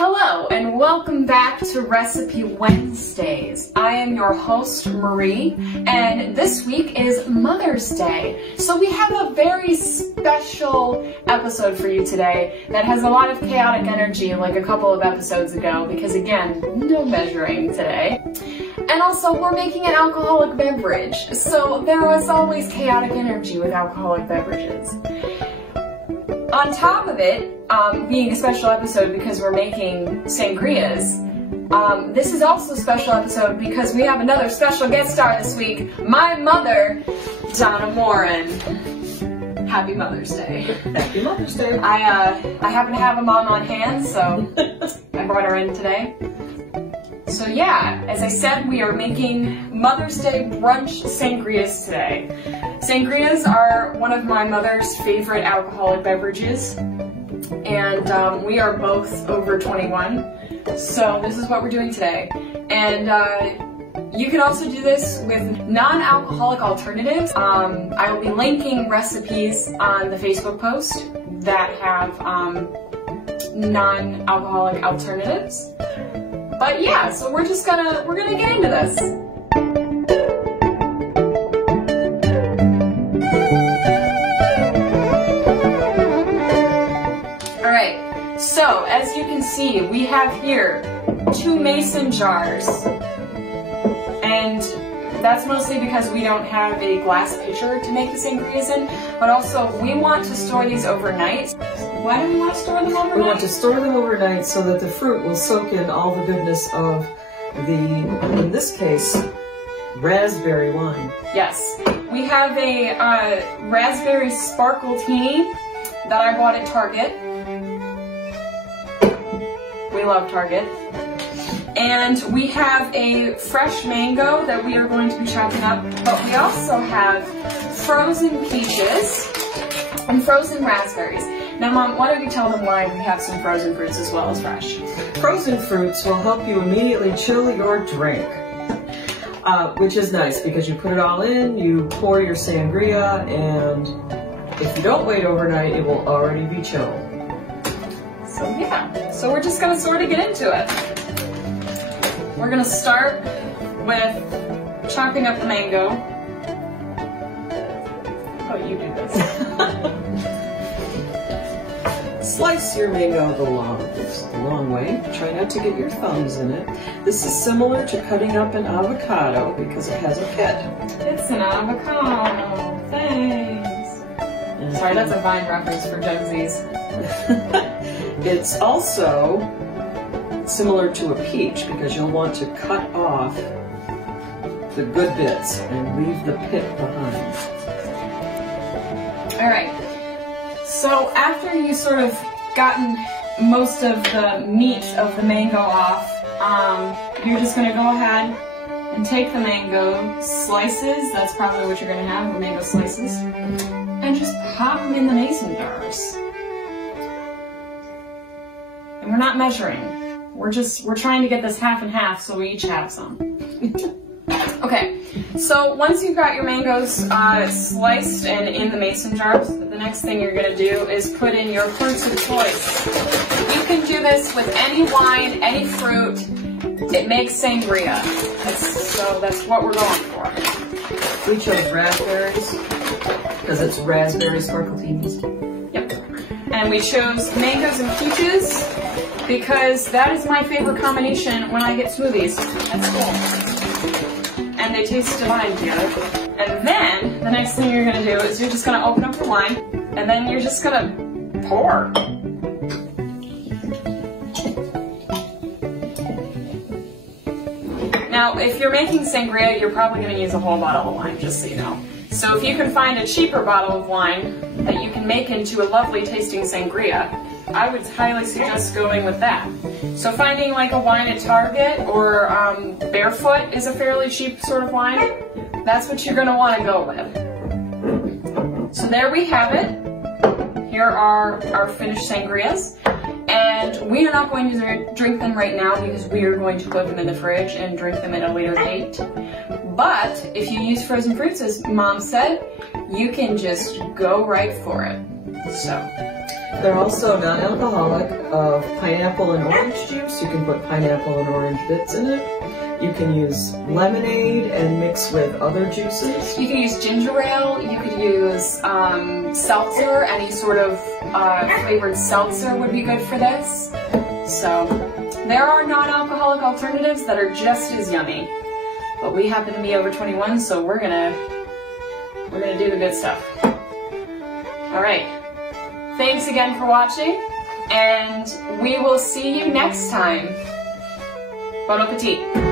Hello and welcome back to Recipe Wednesdays. I am your host, Marie, and this week is Mother's Day. So we have a very special episode for you today that has a lot of chaotic energy like a couple of episodes ago because again, no measuring today. And also we're making an alcoholic beverage, so there was always chaotic energy with alcoholic beverages. On top of it, being a special episode because we're making sangrias, this is also a special episode because we have another special guest star this week, my mother, Donna Morin. Happy Mother's Day. Happy Mother's Day. I happen to have a mom on hand, so I brought her in today. So yeah, as I said, we are making Mother's Day brunch sangrias today. Sangrias are one of my mother's favorite alcoholic beverages, and we are both over 21, so this is what we're doing today. And you can also do this with non-alcoholic alternatives. I will be linking recipes on the Facebook post that have non-alcoholic alternatives. But yeah, so we're gonna get into this. Alright, so as you can see, we have here 2 mason jars. And that's mostly because we don't have a glass pitcher to make the sangrias in, but also we want to store these overnight. Why do we want to store them overnight? We want to store them overnight so that the fruit will soak in all the goodness of the, in this case, raspberry wine. Yes. We have a raspberry sparkletini that I bought at Target. We love Target. And we have a fresh mango that we are going to be chopping up, but we also have frozen peaches and frozen raspberries. Now, Mom, why don't you tell them why we have some frozen fruits as well as fresh? Frozen fruits will help you immediately chill your drink, which is nice because you put it all in, you pour your sangria, and if you don't wait overnight, it will already be chilled. So yeah, so we're just gonna sort of get into it. We're gonna start with chopping up the mango. Oh, you do this. Slice your mango the long way. Try not to get your thumbs in it. This is similar to cutting up an avocado because it has a pit. It's an avocado. Thanks. Sorry, that's a Vine reference for Gen Zs. It's also similar to a peach because you'll want to cut off the good bits and leave the pit behind. All right. So after you sort of gotten most of the meat of the mango off, you're just going to go ahead and take the mango slices, that's probably what you're going to have, the mango slices, and just pop them in the mason jars. And we're not measuring. We're trying to get this half and half so we each have some. Okay, so once you've got your mangoes sliced and in the mason jars, the next thing you're going to do is put in your fruits of choice. You can do this with any wine, any fruit. It makes sangria. So that's what we're going for. We chose raspberries because it's raspberry sparkletinis. Yep. And we chose mangoes and peaches because that is my favorite combination when I get smoothies. That's cool. And they taste divine together. And then, the next thing you're gonna do is you're just gonna open up the wine, and then you're just gonna pour. Now, if you're making sangria, you're probably gonna use a whole bottle of wine, just so you know. So if you can find a cheaper bottle of wine that you can make into a lovely tasting sangria, I would highly suggest going with that. So finding like a wine at Target or Barefoot is a fairly cheap sort of wine. That's what you're going to want to go with. So there we have it. Here are our finished sangrias. And we are not going to drink them right now because we are going to put them in the fridge and drink them at a later date. But if you use frozen fruits, as Mom said, you can just go right for it. So They're also non-alcoholic of pineapple and orange juice. You can put pineapple and orange bits in it. You can use lemonade and mix with other juices. You can use ginger ale. You could use seltzer. Any sort of flavored seltzer would be good for this. So there are non-alcoholic alternatives that are just as yummy. But we happen to be over 21, so we're gonna do the good stuff. All right. Thanks again for watching, and we will see you next time. Bon appetit.